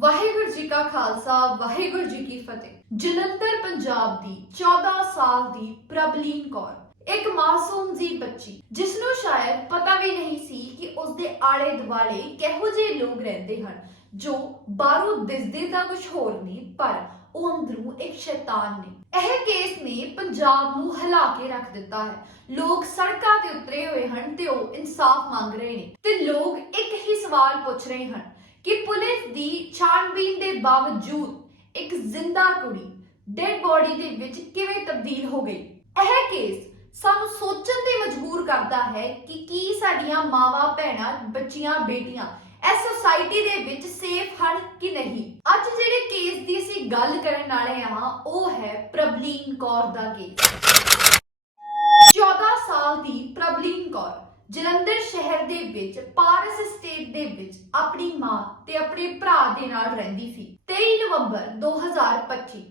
ਵਾਹਿਗੁਰੂ ਜੀ ਕਾ ਖਾਲਸਾ, ਵਾਹਿਗੁਰੂ ਜੀ ਕੀ ਫਤਿਹ। ਜਲੰਧਰ, ਪੰਜਾਬ ਦੀ 14 ਸਾਲ ਦੀ ਪ੍ਰਬਲੀਨ ਕੌਰ, ਇੱਕ ਮਾਸੂਮ ਜੀ ਬੱਚੀ ਜਿਸ ਨੂੰ ਸ਼ਾਇਦ ਪਤਾ ਵੀ ਨਹੀਂ ਸੀ ਕਿ ਉਸ ਦੇ ਆਲੇ ਦੁਆਲੇ ਕਿਹੋ ਜਿਹੇ ਲੋਕ ਰਹਿੰਦੇ ਹਨ, ਜੋ ਬਾਹਰੋਂ ਦਿਸਦੇ ਤਾਂ ਕੁਝ ਹੋਰ ਨੇ, ਪਰ ਉਹ ਅੰਦਰੋਂ ਇੱਕ ਸ਼ੈਤਾਨ ਨੇ। ਇਹ ਕੇਸ ਨੇ ਪੰਜਾਬ ਨੂੰ ਹਿਲਾ ਕੇ ਰੱਖ ਦਿੱਤਾ ਹੈ। ਲੋਕ ਸੜਕਾਂ ਤੇ ਉਤਰੇ ਹੋਏ ਹਨ ਤੇ ਉਹ ਇਨਸਾਫ ਮੰਗ ਰਹੇ ਨੇ ਤੇ ਲੋਕ ਇੱਕ ਹੀ ਸਵਾਲ ਪੁੱਛ ਰਹੇ ਹਨ ਕਿ ਪੁਲਿਸ ਦੀ ਛਾਣਬੀਨ ਦੇ ਬਾਵਜੂਦ ਇੱਕ ਜ਼ਿੰਦਾ ਕੁੜੀ ਡੈਡ ਬੋਡੀ ਦੇ ਵਿੱਚ ਕਿਵੇਂ ਤਬਦੀਲ ਹੋ ਗਈ? ਇਹ ਕੇਸ ਸਾਨੂੰ ਸੋਚਣ ਤੇ ਮਜਬੂਰ ਕਰਦਾ ਹੈ ਕਿ ਕੀ ਸਾਡੀਆਂ ਮਾਵਾਂ, ਭੈਣਾਂ, ਬੱਚੀਆਂ, ਬੇਟੀਆਂ ਇਸ ਸੋਸਾਇਟੀ ਦੇ ਵਿੱਚ ਸੇਫ ਹਨ ਕਿ ਨਹੀਂ? ਅੱਜ ਜਿਹੜੇ ਕੇਸ ਦੀ ਅਸੀਂ ਗੱਲ ਕਰਨ ਵਾਲੇ ਹਾਂ, ਉਹ ਹੈ ਪ੍ਰਬਲੀਨ ਕੌਰ ਦਾ ਕੇਸ 14 ਸਾਲ ਦੀ ਪ੍ਰਬਲੀਨ ਕੌਰ। ਜਲੰਧਰ ਸ਼ਹਿਰ ਦੇ ਵਿੱਚ, ਪਾਰਸ ਸਟੇਟ ਦੇ ਵਿੱਚ ਆਪਣੀ ਮਾਂ ਤੇ ਆਪਣੇ ਭਰਾ ਦੇ ਨਾਲ ਰਹਿੰਦੀ ਸੀ। 23 ਨਵੰਬਰ 2025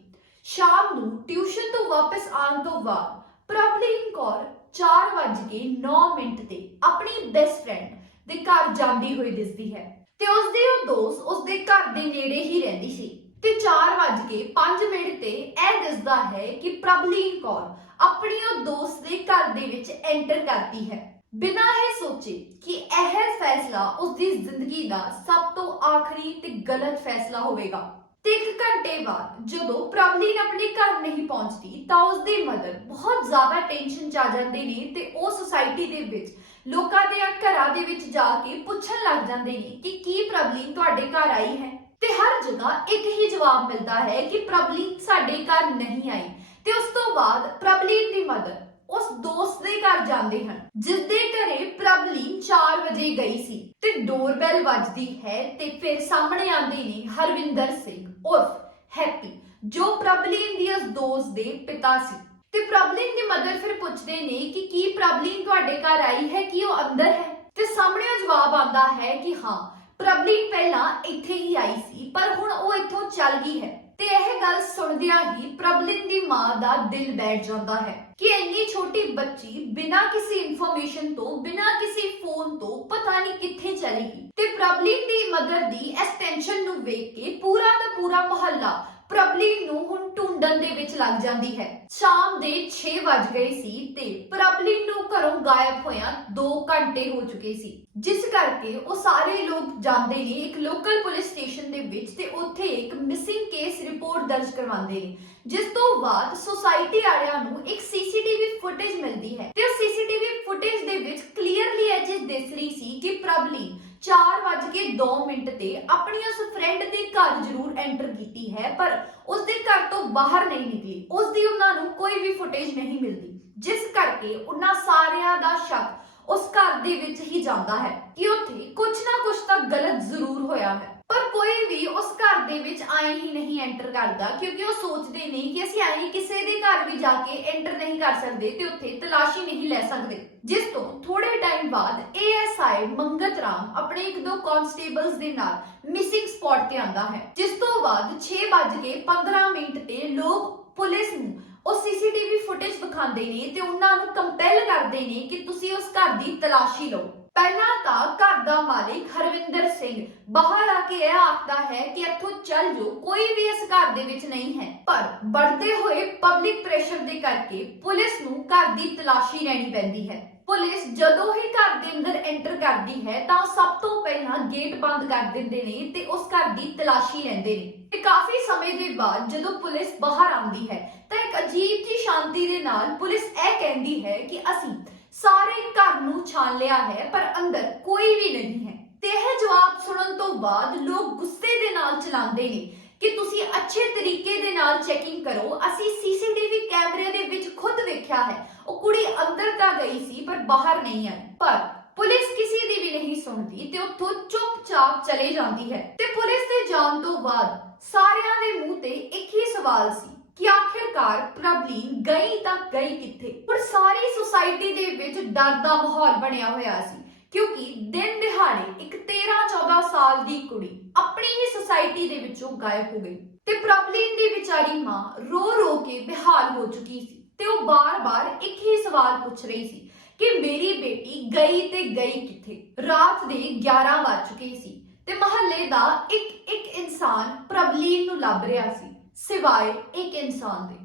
ਸ਼ਾਮ ਨੂੰ ਟਿਊਸ਼ਨ ਤੋਂ ਵਾਪਸ ਆਉਣ ਤੋਂ ਬਾਅਦ ਪ੍ਰਬਲੀਨ ਕੌਰ 4:09 ਤੇ ਆਪਣੀ ਬੈਸਟ ਫਰੈਂਡ ਦੇ ਘਰ ਜਾਂਦੀ ਹੋਈ ਦਿਸਦੀ ਹੈ ਤੇ ਉਸ ਦੀ ਉਹ ਦੋਸਤ ਉਸ ਦੇ ਘਰ ਦੇ ਨੇੜੇ ਹੀ ਰਹਿੰਦੀ ਸੀ। ਤੇ 4:05 ਮਿੰਟ ਤੇ ਇਹ ਦਿਸਦਾ ਹੈ ਕਿ ਪ੍ਰਬਲੀਨ ਕੌਰ ਆਪਣੀ ਉਹ ਦੋਸਤ ਦੇ ਘਰ ਦੇ ਵਿੱਚ ਐਂਟਰ ਕਰਦੀ ਹੈ। ਬਿਨਾਂ ਇਹ ਸੋਚੇ ਕਿ ਇਹ ਫੈਸਲਾ ਉਸ ਦੀ ਜ਼ਿੰਦਗੀ ਦਾ ਸਭ ਤੋਂ ਆਖਰੀ ਤੇ ਗਲਤ ਫੈਸਲਾ ਹੋਵੇਗਾ। ਤੇ ਇੱਕ ਘੰਟੇ ਬਾਅਦ ਜਦੋਂ ਪ੍ਰਬਲੀਨ ਆਪਣੇ ਘਰ ਨਹੀਂ ਪਹੁੰਚਦੀ, ਤਾਂ ਉਸ ਦੀ ਮਦਰ ਬਹੁਤ ਜ਼ਿਆਦਾ ਟੈਨਸ਼ਨ ਚ ਆ ਜਾਂਦੇ ਨੇ ਤੇ ਉਹ ਸੁਸਾਇਟੀ ਦੇ ਵਿੱਚ, ਲੋਕਾਂ ਦੇ ਘਰਾਂ ਦੇ ਵਿੱਚ ਜਾ ਕੇ ਪੁੱਛਣ ਲੱਗ ਜਾਂਦੇ ਨੇ ਕਿ ਕੀ ਪ੍ਰਬਲੀਨ ਤੁਹਾਡੇ ਘਰ ਆਈ ਹੈ? ਤੇ ਹਰ ਜਗ੍ਹਾ ਇੱਕ ਹੀ ਜਵਾਬ ਮਿਲਦਾ ਹੈ ਕਿ ਪ੍ਰਬਲੀਨ ਸਾਡੇ ਘਰ ਨਹੀਂ ਆਈ। ਤੇ ਉਸ ਤੋਂ ਬਾਅਦ ਪ੍ਰਬਲੀਨ ਦੀ ਮਦਰ ਉਸ ਦੋਸਤ ਦੇ ਘਰ ਜਾਂਦੇ ਹਨ ਜਿਸ ਦੇ ਘਰੇ ਪ੍ਰਬਲੀਨ 4 ਵਜੇ ਗਈ ਸੀ ਤੇ ਡੋਰਬੈਲ ਵੱਜਦੀ ਹੈ ਤੇ ਫਿਰ ਸਾਹਮਣੇ ਆਉਂਦੇ ਨੇ ਹਰਵਿੰਦਰ ਸਿੰਘ ਉਰਫ ਹੈਪੀ, ਜੋ ਪ੍ਰਬਲੀਨ ਦੀ ਉਸ ਦੋਸਤ ਦੇ ਪਿਤਾ ਸੀ। ਤੇ ਪ੍ਰਬਲੀਨ ਦੀ ਮਦਰ ਫਿਰ ਪੁੱਛਦੇ ਨੇ ਕਿ ਕੀ ਪ੍ਰਬਲੀਨ ਤੁਹਾਡੇ ਘਰ ਆਈ ਹੈ, ਕਿ ਉਹ ਅੰਦਰ ਹੈ? ਤੇ ਸਾਹਮਣੇ ਉਹ ਜਵਾਬ ਆਉਂਦਾ ਹੈ ਕਿ ਹਾਂ ਪ੍ਰਬਲੀਨ ਪਹਿਲਾਂ ਇੱਥੇ ਹੀ ਆਈ ਸੀ, ਪਰ ਹੁਣ ਉਹ ਇੱਥੋਂ ਚੱਲ ਗਈ ਹੈ। ਤੇ ਇਹ ਗੱਲ ਸੁਣਦਿਆਂ ਹੀ ਪ੍ਰਬਲੀਨ ਦੀ ਮਾਂ ਦਾ ਦਿਲ ਬੈਠ ਜਾਂਦਾ ਹੈ ਕਿ ਇੰਨੀ ਛੋਟੀ ਬੱਚੀ ਬਿਨਾਂ ਕਿਸੇ ਇਨਫੋਰਮੇਸ਼ਨ ਤੋਂ, ਬਿਨਾਂ ਕਿਸੇ ਫੋਨ ਤੋਂ ਪਤਾ ਨਹੀਂ ਕਿੱਥੇ ਚਲੀ ਗਈ। ਤੇ ਪ੍ਰਬਲੀਨ ਦੀ ਮਦਰ ਦੀ ਇਸ ਟੈਨਸ਼ਨ ਨੂੰ ਵੇਖ ਕੇ ਪੂਰਾ ਦਾ ਪੂਰਾ ਮੁਹੱਲਾ ਪ੍ਰਬਲੀਨ ਨੂੰ ਹੁਣ ਢੂੰਡਣ ਦੇ ਵਿੱਚ ਲੱਗ ਜਾਂਦੀ ਹੈ। ਸ਼ਾਮ ਦੇ 6 ਵੱਜ ਗਏ ਸੀ ਤੇ ਪ੍ਰਬਲੀਨ ਨੂੰ ਘਰੋਂ ਗਾਇਬ ਹੋਇਆ 2 ਘੰਟੇ ਹੋ ਚੁੱਕੇ ਸੀ। ਜਿਸ ਕਰਕੇ ਉਹ ਸਾਰੇ ਲੋਕ ਜਾਂਦੇ ਨੇ ਇੱਕ ਲੋਕਲ ਪੁਲਿਸ ਸਟੇਸ਼ਨ ਦੇ ਵਿੱਚ ਤੇ ਉੱਥੇ ਇੱਕ ਮਿਸਿੰਗ ਕੇਸ ਰਿਪੋਰਟ ਦਰਜ ਕਰਵਾਉਂਦੇ ਨੇ। ਜਿਸ ਤੋਂ ਬਾਅਦ ਸੁਸਾਇਟੀ ਵਾਲਿਆਂ ਨੂੰ ਇੱਕ ਸੀਸੀਟੀਵੀ ਫੁਟੇਜ ਮਿਲਦੀ ਹੈ ਤੇ ਉਹ ਸੀਸੀਟੀਵੀ ਫੁਟੇਜ ਦੇ ਵਿੱਚ ਕਲੀਅਰਲੀ ਇਹ ਚੀਜ਼ ਦਿਸ ਰਹੀ ਸੀ ਕਿ ਪ੍ਰਬਲੀਨ 4:02 ਮਿੰਟ ਤੇ ਆਪਣੀ ਉਸ ਫਰੈਂਡ ਦੇ ਘਰ ਜ਼ਰੂਰ ਐਂਟਰ ਕੀਤੀ ਹੈ, ਪਰ ਉਸ ਦੇ ਘਰ ਤੋਂ ਬਾਹਰ ਨਹੀਂ ਨਿਕਲੀ। ਉਸ ਦੀ ਉਹਨਾਂ ਨੂੰ ਕੋਈ ਵੀ ਫੁਟੇਜ ਨਹੀਂ ਮਿਲਦੀ, ਜਿਸ ਕਰਕੇ ਉਹਨਾਂ ਸਾਰਿਆਂ ਦਾ ਸ਼ੱਕ ਉਸ ਘਰ ਦੇ ਵਿੱਚ ਹੀ ਜਾਂਦਾ ਹੈ ਕਿ ਉੱਥੇ ਕੁਝ ਨਾ ਕੁਝ ਤਾਂ ਗਲਤ ਜ਼ਰੂਰ ਹੋਇਆ ਹੈ। ਪਰ ਕੋਈ ਵੀ ਉਸ ਘਰ ਦੇ ਵਿੱਚ ਆਏ ਹੀ ਨਹੀਂ ਐਂਟਰ ਕਰਦਾ, ਕਿਉਂਕਿ ਉਹ ਸੋਚਦੇ ਨੇ ਕਿ ਅਸੀਂ ਆਏ ਕਿਸੇ ਦੇ ਘਰ ਵੀ ਜਾ ਕੇ ਐਂਟਰ ਨਹੀਂ ਕਰ ਸਕਦੇ ਤੇ ਉੱਥੇ ਤਲਾਸ਼ੀ ਨਹੀਂ ਲੈ ਸਕਦੇ। ਜਿਸ ਤੋਂ ਥੋੜੇ ਟਾਈਮ ਬਾਅਦ ਏਐਸਆਈ ਮੰਗਤ ਰਾਮ ਆਪਣੇ ਇੱਕ ਦੋ ਕਨਸਟੇਬਲਸ ਦੇ ਨਾਲ ਮਿਸਿੰਗ ਸਪੌਟ ਤੇ ਆਂਦਾ ਹੈ, ਜਿਸ ਤੋਂ ਬਾਅਦ 6:15 ਮਿੰਟ ਤੇ ਲੋਕ ਪੁਲਿਸ ਨੂੰ ਉਹ ਸੀਸੀਟੀਵੀ ਫੁਟੇਜ ਦਿਖਾਉਂਦੇ ਨੇ ਤੇ ਉਹਨਾਂ ਨੂੰ ਕੰਪੈਲ ਕਰਦੇ ਨੇ ਕਿ ਤੁਸੀਂ ਉਸ ਘਰ ਦੀ ਤਲਾਸ਼ੀ ਲਓ। ਪਹਿਲਾਂ ਤਾਂ ਘਰ ਦਾ ਮਾਲਿਕ ਹਰਵਿੰਦਰ ਸਿੰਘ ਬਾਹਰ ਆ ਕੇ ਇਹ ਆਖਦਾ ਹੈ ਕਿ ਇੱਥੋਂ ਚੱਲ ਜਾਓ ਕੋਈ ਵੀ ਇਸ ਘਰ ਦੇ ਵਿੱਚ ਨਹੀਂ ਹੈ। ਪਰ ਵੱਧਦੇ ਹੋਏ ਪਬਲਿਕ ਪ੍ਰੈਸ਼ਰ ਦੇ ਕਰਕੇ ਪੁਲਿਸ ਨੂੰ ਘਰ ਦੀ ਤਲਾਸ਼ੀ ਲੈਣੀ ਪੈਂਦੀ ਹੈ। ਪੁਲਿਸ ਜਦੋਂ ਹੀ ਘਰ ਦੇ ਅੰਦਰ ਐਂਟਰ ਕਰਦੀ ਹੈ ਤਾਂ ਸਭ ਤੋਂ ਪਹਿਲਾਂ ਗੇਟ ਬੰਦ ਕਰ ਦਿੰਦੇ ਨੇ ਤੇ ਉਸ ਘਰ ਦੀ ਤਲਾਸ਼ੀ ਲੈਂਦੇ ਨੇ। ਤੇ ਕਾਫੀ ਸਮੇਂ ਦੇ ਬਾਅਦ ਜਦੋਂ ਪੁਲਿਸ ਬਾਹਰ ਆਉਂਦੀ ਹੈ ਤਾਂ ਇੱਕ ਅਜੀਬ ਜੀ ਸ਼ਾਂਤੀ ਦੇ ਨਾਲ ਪੁਲਿਸ ਇਹ ਕਹਿੰਦੀ ਹੈ ਕਿ ਅਸੀਂ ਸਾਰੇ ਘਰ ਨੂੰ ਛਾਣ ਲਿਆ ਹੈ, ਪਰ ਅੰਦਰ ਕੋਈ ਵੀ ਨਹੀਂ ਹੈ। ਤੇ ਇਹ ਜਵਾਬ ਸੁਣਨ ਤੋਂ ਬਾਅਦ ਲੋਕ ਗੁੱਸੇ ਦੇ ਨਾਲ ਚਲਾਉਂਦੇ ਨੇ ਕਿ ਤੁਸੀਂ ਅੱਛੇ ਤਰੀਕੇ ਦੇ ਨਾਲ ਚੈਕਿੰਗ ਕਰੋ। ਅਸੀਂ ਸੀਸੀਟੀਵੀ ਕੈਮਰੇ ਦੇ ਵਿੱਚ ਖੁਦ ਵੇਖਿਆ ਹੈ। ਉਹ ਕੁੜੀ ਅੰਦਰ ਤਾਂ ਗਈ ਸੀ, ਪਰ ਬਾਹਰ ਨਹੀਂ ਆਈ। ਪਰ ਪੁਲਿਸ ਕਿਸੇ ਦੀ ਵੀ ਨਹੀਂ ਸੁਣਦੀ ਤੇ ਉੱਥੋਂ ਚੁੱਪਚਾਪ ਚਲੇ ਜਾਂਦੀ ਹੈ। ਤੇ ਪੁਲਿਸ ਦੇ ਜਾਣ ਤੋਂ ਬਾਅਦ ਸਾਰਿਆਂ ਦੇ ਮੂੰਹ ਤੇ ਇੱਕ ਹੀ ਸਵਾਲ ਸੀ ਕਿ ਆਖਿਰਕਾਰ ਪ੍ਰਬਲੀਨ ਗਈ ਤਾਂ ਗਈ ਕਿੱਥੇ? ਪਰ ਸਾਰੀ ਸੁਸਾਇਟੀ ਦੇ ਵਿੱਚ ਡਰ ਦਾ ਮਾਹੌਲ ਬਣਿਆ ਹੋਇਆ ਸੀ, ਕਿਉਂਕਿ ਦਿਨ ਦਿਹਾੜੇ ਇੱਕ 13-14 ਸਾਲ ਦੀ ਕੁੜੀ ਆਪਣੀ ਹੀ ਸੁਸਾਇਟੀ ਦੇ ਵਿੱਚੋਂ ਗਾਇਬ ਹੋ ਗਈ ਤੇ ਪ੍ਰਬਲੀਨ ਦੀ ਵਿਚਾਰੀ ਮਾਂ ਰੋ ਰੋ ਕੇ ਬੇਹਾਲ ਹੋ ਚੁੱਕੀ ਸੀ ਤੇ ਉਹ ਬਾਰ-ਬਾਰ ਇੱਕ ਹੀ ਸਵਾਲ ਪੁੱਛ ਰਹੀ ਸੀ ਕਿ ਮੇਰੀ ਬੇਟੀ ਗਈ ਤੇ ਗਈ ਕਿੱਥੇ? ਰਾਤ ਦੇ 11 ਵੱਜ ਚੁੱਕੇ ਸੀ ਤੇ ਮਹੱਲੇ ਦਾ ਇੱਕ ਇੱਕ ਇਨਸਾਨ ਪ੍ਰਬਲੀਨ ਨੂੰ ਲੱਭ ਰਿਹਾ ਸੀ। ਸਿਵਾਏ ਇੱਕ ਇਨਸਾਨ ਦੇ।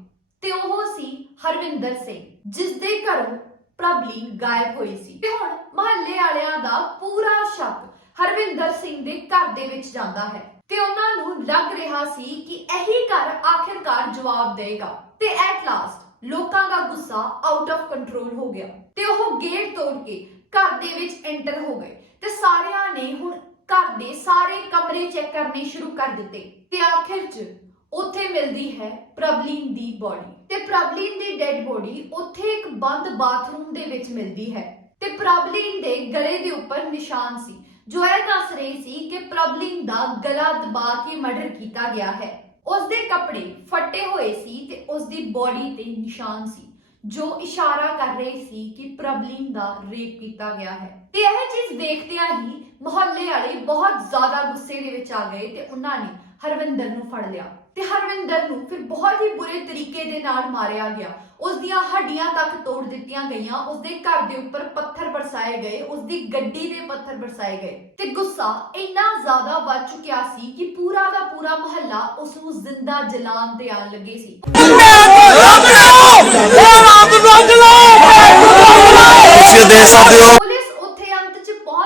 ਤੇ ਉਹ ਸੀ ਹਰਵਿੰਦਰ ਸਿੰਘ ਜਿਸ ਦੇ ਘਰੋਂ ਪ੍ਰਬਲੀਨ ਗਾਇਬ ਹੋਈ ਸੀ। ਤੇ ਹੁਣ ਮਹੱਲੇ ਵਾਲਿਆਂ ਦਾ ਪੂਰਾ ਸ਼ੱਕ ਹਰਵਿੰਦਰ ਸਿੰਘ ਦੇ ਘਰ ਦੇ ਵਿੱਚ ਜਾਂਦਾ ਹੈ। ਤੇ ਉਹਨਾਂ ਨੂੰ ਲੱਗ ਰਿਹਾ ਸੀ ਕਿ ਇਹੀ ਘਰ ਆਖਿਰਕਾਰ ਜਵਾਬ ਦੇਗਾ ਤੇ ਐਟ ਲਾਸਟ ਲੋਕਾਂ ਦਾ ਗੁੱਸਾ ਆਊਟ ਆਫ ਕੰਟਰੋਲ ਹੋ ਗਿਆ। ਤੇ ਉਹ ਗੇਟ ਤੋੜ ਕੇ ਘਰ ਦੇ ਵਿੱਚ ਐਂਟਰ ਹੋ ਗਏ। ਤੇ ਸਾਰਿਆਂ ਨੇ ਹੁਣ ਘਰ ਦੇ ਸਾਰੇ ਕਮਰੇ ਚੈੱਕ ਕਰਨੇ ਸ਼ੁਰੂ ਕਰ ਦਿੱਤੇ। ਤੇ ਆਖਿਰ 'ਚ ਉੱਥੇ ਮਿਲਦੀ ਹੈ ਪ੍ਰਬਲੀਨ ਦੀ ਬੋਡੀ ਤੇ ਪ੍ਰਬਲੀਨ ਦੀ ਡੈੱਡ ਬੋਡੀ ਉੱਥੇ ਇੱਕ ਬੰਦ ਬਾਥਰੂਮ ਦੇ ਵਿੱਚ ਮਿਲਦੀ ਹੈ। ਤੇ ਪ੍ਰਬਲੀਨ ਦੇ ਗਲੇ ਦੇ ਉੱਪਰ ਨਿਸ਼ਾਨ ਸੀ। ਜੋ ਇਹ ਦੱਸ ਰਹੀ ਸੀ ਕਿ ਪ੍ਰਬਲੀਨ ਦਾ ਗਲਾ ਦਬਾ ਕੇ ਮਰਡਰ ਕੀਤਾ ਗਿਆ ਹੈ। ਉਸ ਦੇ ਕੱਪੜੇ ਫੱਟੇ ਹੋਏ ਸੀ ਤੇ ਉਸ ਦੀ ਬੋਡੀ ਤੇ ਨਿਸ਼ਾਨ ਸੀ, ਜੋ ਇਸ਼ਾਰਾ ਕਰ ਰਹੇ ਸੀ ਕਿ ਪ੍ਰਬਲੀਨ ਦਾ ਰੇਪ ਕੀਤਾ ਗਿਆ ਹੈ। ਤੇ ਇਹ ਚੀਜ਼ ਦੇਖਦਿਆਂ ਹੀ ਮੁਹੱਲੇ ਵਾਲੇ ਬਹੁਤ ਜ਼ਿਆਦਾ ਗੁੱਸੇ ਦੇ ਵਿੱਚ ਆ ਗਏ ਤੇ ਉਹਨਾਂ ਨੇ ਹਰਵਿੰਦਰ ਨੂੰ ਫੜ ਲਿਆ। ਤੇ ਹਰਵਿੰਦਰ ਨੂੰ ਫਿਰ ਬਹੁਤ ਹੀ ਬੁਰੇ ਤਰੀਕੇ ਦੇ ਨਾਲ ਮਾਰਿਆ ਗਿਆ। ਉਸ ਦੀਆਂ ਹੱਡੀਆਂ ਤੱਕ ਤੋੜ ਦਿੱਤੀਆਂ ਗਈਆਂ। ਉਸ ਦੇ ਘਰ ਦੇ ਉੱਪਰ ਪੱਥਰ ਬਰਸਾਏ ਗਏ। ਉਸ ਦੀ ਗੱਡੀ ਦੇ ਪੱਥਰ ਬਰਸਾਏ ਗਏ। ਤੇ ਗੁੱਸਾ ਇੰਨਾ ਜ਼ਿਆਦਾ ਵੱਧ ਚੁੱਕਿਆ ਸੀ ਕਿ ਪੂਰਾ ਦਾ ਪੂਰਾ ਮੁਹੱਲਾ ਉਸ ਨੂੰ ਜ਼ਿੰਦਾ ਜਲਾਉਣ ਤੇ ਆਣ ਲੱਗੇ ਸੀ। ਤੁਸੀਂ ਦੇਖ ਸਕਦੇ ਹੋ। ਪੁਲਿਸ ਉੱਥੇ ਅੰਤ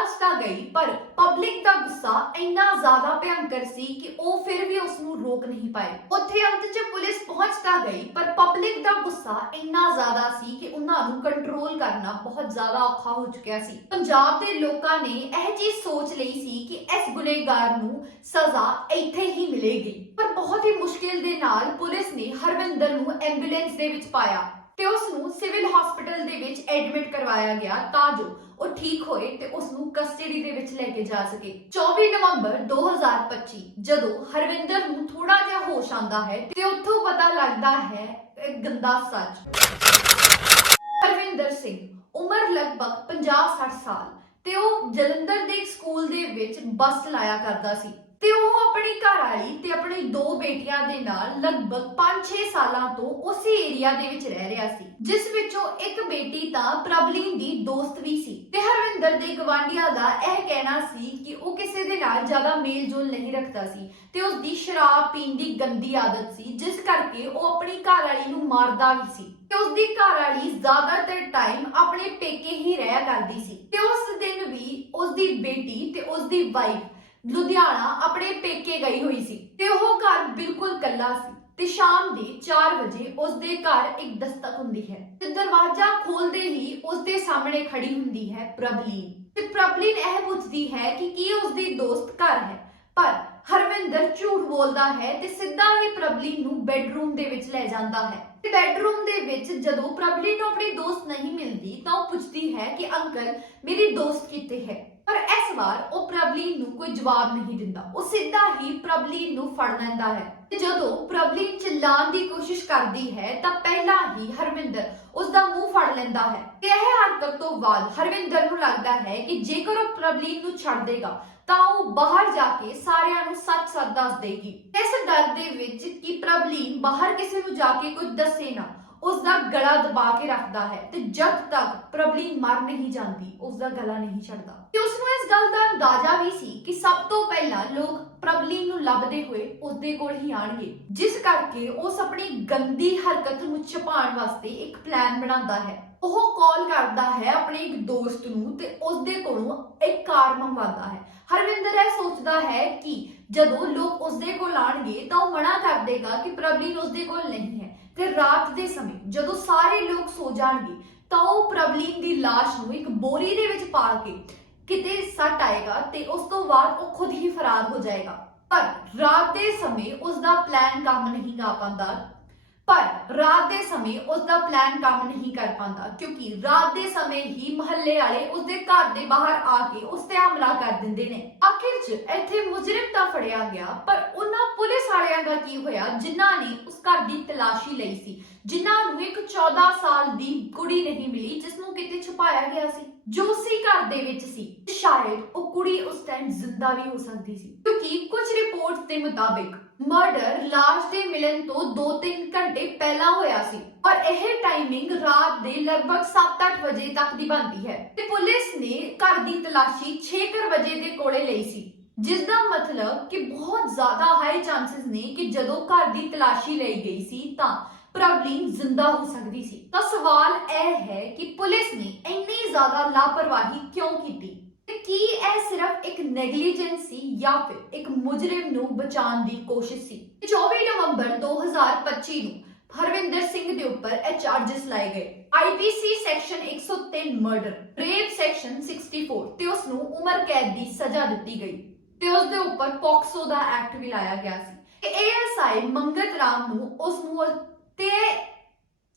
'ਚ ਤਾਂ ਗਈ, ਪਰ ਪਬਲਿਕ ਦਾ ਗੁੱਸਾ ਇੰਨਾ ਜ਼ਿਆਦਾ ਭਿਅੰਕਰ ਸੀ ਕਿ ਉਹ ਫਿਰ ਵੀ ਉਸ ਨੂੰ ਰੋਕ ਨਹੀਂ ਪਾਏ। ਉੱਥੇ ਅੰਤ 'ਚ ਪੁਲਿਸ ਪਹੁੰਚ ਤਾਂ ਗਈ, ਪਰ ਪਬਲਿਕ ਦਾ ਗੁੱਸਾ ਇੰਨਾ ਜ਼ਿਆਦਾ ਸੀ ਕਿ ਉਹਨਾਂ ਨੂੰ ਕੰਟਰੋਲ ਕਰਨਾ ਬਹੁਤ ਜ਼ਿਆਦਾ ਔਖਾ ਹੋ ਚੁੱਕਿਆ ਸੀ। ਪੰਜਾਬ ਦੇ ਲੋਕਾਂ ਨੇ ਇਹ ਚੀਜ਼ ਸੋਚ ਲਈ ਸੀ ਕਿ ਇਸ ਗੁਨੇਗਾਰ ਨੂੰ ਸਜ਼ਾ ਇੱਥੇ ਹੀ ਮਿਲੇਗੀ। ਪਰ ਬਹੁਤ ਹੀ ਮੁਸ਼ਕਿਲ ਦੇ ਨਾਲ ਪੁਲਿਸ ਨੇ ਹਰਵਿੰਦਰ ਨੂੰ ਐਂਬੂਲੈਂਸ ਦੇ ਵਿੱਚ ਪਾਇਆ ਤੇ ਉਸ ਨੂੰ ਸਿਵਲ ਹਸਪੀਟਲ ਦੇ ਵਿੱਚ ਐਡਮਿਟ ਕਰਵਾਇਆ ਗਿਆ ਤਾਂ ਜੋ ਉਹ ਠੀਕ ਹੋਏ ਤੇ ਉਸ ਨੂੰ ਕਸਟਡੀ ਦੇ ਵਿੱਚ ਲੈ ਕੇ ਜਾ ਸਕੇ। 24 ਨਵੰਬਰ 2025 ਜਦੋਂ ਹਰਵਿੰਦਰ ਨੂੰ ਥੋੜਾ ਜਿਹਾ ਹੋਸ਼ ਆਉਂਦਾ ਹੈ ਤੇ ਉੱਥੋਂ ਪਤਾ ਲੱਗਦਾ ਹੈ ਇੱਕ ਗੰਦਾ ਸੱਚ। ਹਰਵਿੰਦਰ ਸਿੰਘ, ਉਮਰ ਲਗਭਗ 50-60 ਸਾਲ ਤੇ ਉਹ ਜਲੰਧਰ ਦੇ ਇੱਕ ਸਕੂਲ ਦੇ ਵਿੱਚ ਬੱਸ ਲਾਇਆ ਕਰਦਾ ਸੀ। ਤੇ ਉਹ ਆਪਣੀ ਘਰ ਵਾਲੀ ਤੇ ਆਪਣੀ ਦੋ ਬੇਟੀਆਂ ਦੇ ਨਾਲ ਲਗਭਗ 5-6 ਸਾਲਾਂ ਤੋਂ ਉਸੇ ਏਰੀਆ ਦੇ ਵਿੱਚ ਰਹਿ ਰਿਹਾ ਸੀ, ਜਿਸ ਵਿੱਚੋਂ ਇੱਕ ਬੇਟੀ ਤਾਂ ਪ੍ਰਬਲੀਨ ਦੀ ਦੋਸਤ ਵੀ ਸੀ ਤੇ ਹਰਵਿੰਦਰ ਦੇ ਗਵਾਂਢੀਆਂ ਦਾ ਇਹ ਕਹਿਣਾ ਸੀ ਕਿ ਉਹ ਕਿਸੇ ਦੇ ਨਾਲ ਜ਼ਿਆਦਾ ਮੇਲ ਜੋਲ ਨਹੀਂ ਰੱਖਦਾ ਸੀ ਤੇ ਉਸ ਦੀ ਸ਼ਰਾਬ ਪੀਣ ਦੀ ਗੰਦੀ ਆਦਤ ਸੀ, ਜਿਸ ਕਰਕੇ ਉਹ ਆਪਣੀ ਘਰ ਵਾਲੀ ਨੂੰ ਮਾਰਦਾ ਵੀ ਸੀ ਤੇ ਉਸ ਦੀ ਘਰ ਵਾਲੀ ਜ਼ਿਆਦਾਤਰ ਟਾਈਮ ਆਪਣੇ ਪੇਕੇ ਹੀ ਰਹਿਆ ਕਰਦੀ ਸੀ ਤੇ ਉਸ ਦਿਨ ਵੀ ਉਸ ਦੀ ਬੇਟੀ ਤੇ ਉਸ ਦੀ ਵਾਈਫ ਲੁਧਿਆਣਾ ਆਪਣੇ ਪੇਕੇ ਗਈ ਹੋਈ ਸੀ ਤੇ ਉਹ ਘਰ ਬਿਲਕੁਲ ਇਕੱਲਾ ਸੀ ਤੇ ਸ਼ਾਮ ਦੇ 4 ਵਜੇ ਉਸ ਦੇ ਘਰ ਇੱਕ ਦਸਤਕ ਹੁੰਦੀ ਹੈ ਤੇ ਦਰਵਾਜ਼ਾ ਖੋਲਦੇ ਹੀ ਉਸ ਦੇ ਸਾਹਮਣੇ ਖੜੀ ਹੁੰਦੀ ਹੈ ਪ੍ਰਬਲੀਨ। ਤੇ ਪ੍ਰਬਲੀਨ ਇਹ ਪੁੱਛਦੀ ਹੈ ਕਿ ਕੀ ਉਸ ਦੀ ਦੋਸਤ ਘਰ ਹੈ? ਪਰ ਹਰਵਿੰਦਰ ਝੂਠ ਬੋਲਦਾ ਹੈ ਤੇ ਸਿੱਧਾ ਹੀ ਪ੍ਰਬਲੀਨ ਨੂੰ ਬੈੱਡਰੂਮ ਦੇ ਵਿੱਚ ਲੈ ਜਾਂਦਾ ਹੈ। ਤੇ ਬੈੱਡਰੂਮ ਦੇ ਵਿੱਚ ਜਦੋਂ ਪ੍ਰਬਲੀਨ ਨੂੰ ਆਪਣੀ ਦੋਸਤ ਨਹੀਂ ਮਿਲਦੀ ਤਾਂ ਉਹ ਪੁੱਛਦੀ ਹੈ ਕਿ ਅੰਕਲ, ਮੇਰੀ ਦੋਸਤ ਕਿੱਥੇ ਹੈ? ਪਰ ਇਸ ਵਾਰ ਉਹ ਪ੍ਰਬਲੀਨ ਨੂੰ ਕੋਈ ਜਵਾਬ ਨਹੀਂ ਦਿੰਦਾ। ਉਹ ਸਿੱਧਾ ਹੀ ਪ੍ਰਬਲੀਨ ਨੂੰ ਫੜ ਲੈਂਦਾ ਹੈ। ਤੇ ਜਦੋਂ ਪ੍ਰਬਲੀਨ ਚਿল্লাਉਣ ਦੀ ਕੋਸ਼ਿਸ਼ ਕਰਦੀ ਹੈ, ਤਾਂ ਪਹਿਲਾਂ ਹੀ ਹਰਵਿੰਦਰ ਉਸ ਦਾ ਮੂੰਹ ਫੜ ਲੈਂਦਾ ਹੈ। ਤੇ ਇਹ ਹਰਕਤ ਤੋਂ ਬਾਅਦ ਹਰਵਿੰਦਰ ਨੂੰ ਲੱਗਦਾ ਹੈ ਕਿ ਜੇਕਰ ਉਹ ਪ੍ਰਬਲੀਨ ਨੂੰ ਛੱਡ ਦੇਗਾ, ਤਾਂ ਉਹ ਬਾਹਰ ਜਾ ਕੇ ਸਾਰਿਆਂ ਨੂੰ ਸੱਚ-ਸੱਚ ਦੱਸ ਦੇਗੀ। ਇਸ ਡਰ ਦੇ ਵਿੱਚ ਕਿ ਪ੍ਰਬਲੀਨ ਬਾਹਰ ਕਿਸੇ ਨੂੰ ਜਾ ਕੇ ਕੁਝ ਦੱਸੇ ਨਾ ਉਸ ਦਾ ਗਲਾ ਦਬਾ ਕੇ ਰੱਖਦਾ ਹੈ। ਤੇ ਜਦ ਤੱਕ ਪ੍ਰਬਲੀਨ ਮਰ ਨਹੀਂ ਜਾਂਦੀ ਉਸ ਦਾ ਗਲਾ ਨਹੀਂ ਛੱਡਦਾ। ਤੇ ਉਸ ਨੂੰ ਇਸ ਗੱਲ ਦਾ ਅੰਦਾਜ਼ਾ ਵੀ ਸੀ ਕਿ ਸਭ ਤੋਂ ਪਹਿਲਾਂ ਲੋਕ ਪ੍ਰਬਲੀਨ ਨੂੰ ਲੱਭਦੇ ਹੋਏ ਉਸ ਕੋਲ ਹੀ ਆਣਗੇ ਜਿਸ ਕਰਕੇ ਉਸ ਆਪਣੀ ਗੰਦੀ ਹਰਕਤ ਨੂੰ ਛੁਪਾਉਣ ਵਾਸਤੇ ਇੱਕ ਪਲਾਨ ਬਣਾਉਂਦਾ ਹੈ। ਉਹ ਕਾਲ ਕਰਦਾ ਹੈ ਆਪਣੇ ਇੱਕ ਦੋਸਤ ਨੂੰ ਤੇ ਉਸ ਕੋਲੋਂ ਇੱਕ ਕਾਰ ਮੰਗਵਾਉਂਦਾ ਹੈ। ਹਰਵਿੰਦਰ ਇਹ ਸੋਚਦਾ ਹੈ ਕਿ ਜਦੋਂ ਲੋਕ ਉਸਦੇ ਕੋਲ ਆਣਗੇ ਤਾਂ ਉਹ ਮਨਾ ਕਰ ਦੇਗਾ ਕਿ ਪ੍ਰਬਲੀਨ ਉਸਦੇ ਕੋਲ ਨਹੀਂ ਹੈ। ਤੇ ਰਾਤ ਦੇ ਸਮੇਂ ਜਦੋਂ ਸਾਰੇ ਲੋਕ ਸੋ ਜਾਣਗੇ ਤਾਂ ਉਹ ਪ੍ਰਬਲੀਨ ਦੀ ਲਾਸ਼ ਨੂੰ ਇੱਕ ਬੋਰੀ ਦੇ ਵਿੱਚ ਪਾ ਕੇ ਕਿਤੇ ਸੱਟ ਆਏਗਾ ਤੇ ਉਸ ਤੋਂ ਬਾਅਦ ਉਹ ਖੁਦ ਹੀ ਫਰਾਰ ਹੋ ਜਾਏਗਾ। ਪਰ ਰਾਤ ਦੇ ਸਮੇਂ ਉਸ ਦਾ ਪਲਾਨ ਕੰਮ ਨਹੀਂ ਕਰ ਪਾਉਂਦਾ। ਪਰ ਰਾਤ ਦੇ ਸਮੇਂ ਉਸ ਦਾ ਪਲਾਨ ਕੰਮ ਨਹੀਂ ਕਰ ਪਾਉਂਦਾ ਕਿਉਂਕਿ ਰਾਤ ਦੇ ਸਮੇਂ ਹੀ ਮਹੱਲੇ ਵਾਲੇ ਉਸ ਦੇ ਘਰ ਦੇ ਬਾਹਰ ਆ ਕੇ ਉਸ ਤੇ ਹਮਲਾ ਕਰ ਦਿੰਦੇ ਨੇ। ਆਖਿਰ 'ਚ ਇੱਥੇ ਮੁਜਰਮ ਤਾਂ ਫੜਿਆ ਗਿਆ, ਪਰ ਉਹਨਾਂ ਪੁਲਿਸ ਵਾਲਿਆਂ ਦਾ ਕੀ ਹੋਇਆ? ਜਿਨ੍ਹਾਂ ਨੇ ਉਸ ਘਰ ਦੀ ਤਲਾਸ਼ੀ ਲਈ ਸੀ, ਜਿਨ੍ਹਾਂ ਨੂੰ ਇੱਕ 14 ਸਾਲ ਦੀ ਕੁੜੀ ਨਹੀਂ ਮਿਲੀ, ਜਿਸ ਨੂੰ ਕਿਤੇ ਛੁਪਾਇਆ ਗਿਆ ਸੀ। ਜੋ ਉਸੇ ਘਰ ਦੇ ਵਿੱਚ ਸੀ, ਸ਼ਾਇਦ ਉਹ ਕੁੜੀ ਉਸ ਟਾਈਮ ਜ਼ਿੰਦਾ ਵੀ ਹੋ ਸਕਦੀ ਸੀ। ਕਿਉਂਕਿ ਕੁਝ ਰਿਪੋਰਟਸ ਦੇ ਮੁਤਾਬਿਕ ਮਰਡਰ ਲਾਸ਼ ਦੇ ਮਿਲਣ ਤੋਂ 2-3 ਘੰਟੇ ਪਹਿਲਾਂ ਹੋਇਆ ਸੀ। ਔਰ ਇਹ ਟਾਈਮਿੰਗ ਰਾਤ ਦੇ ਲਗਭਗ 7-8 ਵਜੇ ਤੱਕ ਦੀ ਬਣਦੀ ਹੈ। ਤੇ ਪੁਲਿਸ ਨੇ ਘਰ ਦੀ ਤਲਾਸ਼ੀ 6 ਵਜੇ ਦੇ ਕੋਲੇ ਲਈ ਸੀ। ਜਿਸ ਦਾ ਮਤਲਬ ਕਿ ਬਹੁਤ ਜ਼ਿਆਦਾ ਹਾਈ ਚਾਂਸਸ ਨੇ ਕਿ ਜਦੋਂ ਘਰ ਦੀ ਤਲਾਸ਼ੀ ਲਈ ਗਈ ਸੀ ਤਾਂ ਪ੍ਰਬਲੀਨ ਜ਼ਿੰਦਾ ਹੋ ਸਕਦੀ ਸੀ। ਤਾਂ ਸਵਾਲ ਇਹ ਹੈ ਕਿ ਪੁਲਿਸ ਨੇ ਇੰਨੀ ਜ਼ਿਆਦਾ ਲਾਪਰਵਾਹੀ ਕਿਉਂ ਕੀਤੀ? ਤੇ ਕੀ ਇਹ ਸਿਰਫ ਇੱਕ ਨੈਗਲੀਜੈਂਸ ਸੀ ਜਾਂ ਫਿਰ ਇੱਕ ਮੁਜਰਮ ਨੂੰ ਬਚਾਉਣ ਦੀ ਕੋਸ਼ਿਸ਼ ਸੀ? 24 ਨਵੰਬਰ 2025 ਨੂੰ ਹਰਵਿੰਦਰ ਸਿੰਘ ਦੇ ਉੱਪਰ ਇਹ ਚਾਰजेस ਲਾਏ ਗਏ। IPC section 103 murder rape section 64 ਤੇ ਉਸ ਨੂੰ ਉਮਰ ਕੈਦ ਦੀ ਸਜ਼ਾ ਦਿੱਤੀ ਗਈ। ਤੇ ਉਸ ਦੇ ਉੱਪਰ ਪੌਕਸੋ ਦਾ ਐਕਟ ਵੀ ਲਾਇਆ ਗਿਆ ਸੀ। ਤੇ ਏਐਸਆਈ ਮੰਗਤ ਰਾਮ ਨੂੰ ਉਸ ਨੂੰ ਤੇ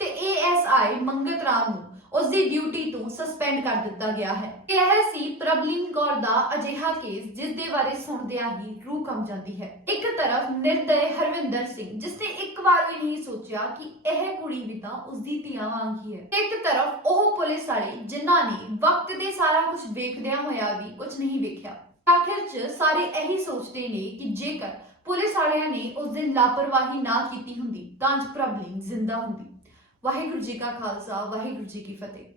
ਤੇ ਏਐਸਆਈ ਮੰਗਤ ਰਾਮ ਨੂੰ ਉਸ ਦੀ ਡਿਊਟੀ ਤੋਂ ਸਸਪੈਂਡ ਕਰ ਦਿੱਤਾ ਗਿਆ ਹੈ। ਇਹ ਸੀ ਪ੍ਰਬਲੀਨ ਕੌਰ ਦਾ ਅਜਿਹਾ ਕੇਸ ਜਿਸ ਦੇ ਬਾਰੇ ਸੁਣਦਿਆਂ ਹੀ ਰੂਹ ਕੰਬ ਜਾਂਦੀ ਹੈ। ਇੱਕ ਤਰਫ ਨਿਰਦੈ ਹਰਵਿੰਦਰ ਸਿੰਘ ਜਿਸ ਨੇ ਇੱਕ ਵਾਰ ਵੀ ਨਹੀਂ ਸੋਚਿਆ ਕਿ ਇਹ ਕੁੜੀ ਵੀ ਤਾਂ ਉਸ ਦੀ ਧੀਆਂ ਵਾਂਗ ਹੀ ਹੈ। ਇੱਕ ਤਰਫ ਉਹ ਪੁਲਿਸ ਵਾਲੇ, ਜਿਨ੍ਹਾਂ ਨੇ ਵਕਤ ਦੇ ਸਾਰਾ ਕੁਝ ਵੇਖਦਿਆਂ ਹੋਇਆ ਵੀ ਕੁਝ ਨਹੀਂ ਵੇਖਿਆ। ਆਖਿਰ 'ਚ ਸਾਰੇ ਇਹੀ ਸੋਚਦੇ ਨੇ ਕਿ ਜੇਕਰ ਪੁਲਿਸ ਵਾਲਿਆਂ ਨੇ ਉਸ ਦਿਨ ਲਾਪਰਵਾਹੀ ਨਾ ਕੀਤੀ ਹੁੰਦੀ ਤਾਂ ਅੱਜ ਪ੍ਰਬਲੀਨ ਜ਼ਿੰਦਾ ਹੁੰਦੀ। ਵਾਹਿਗੁਰੂ ਜੀ ਕਾ ਖਾਲਸਾ, ਵਾਹਿਗੁਰੂ ਜੀ ਕੀ ਫਤਿਹ।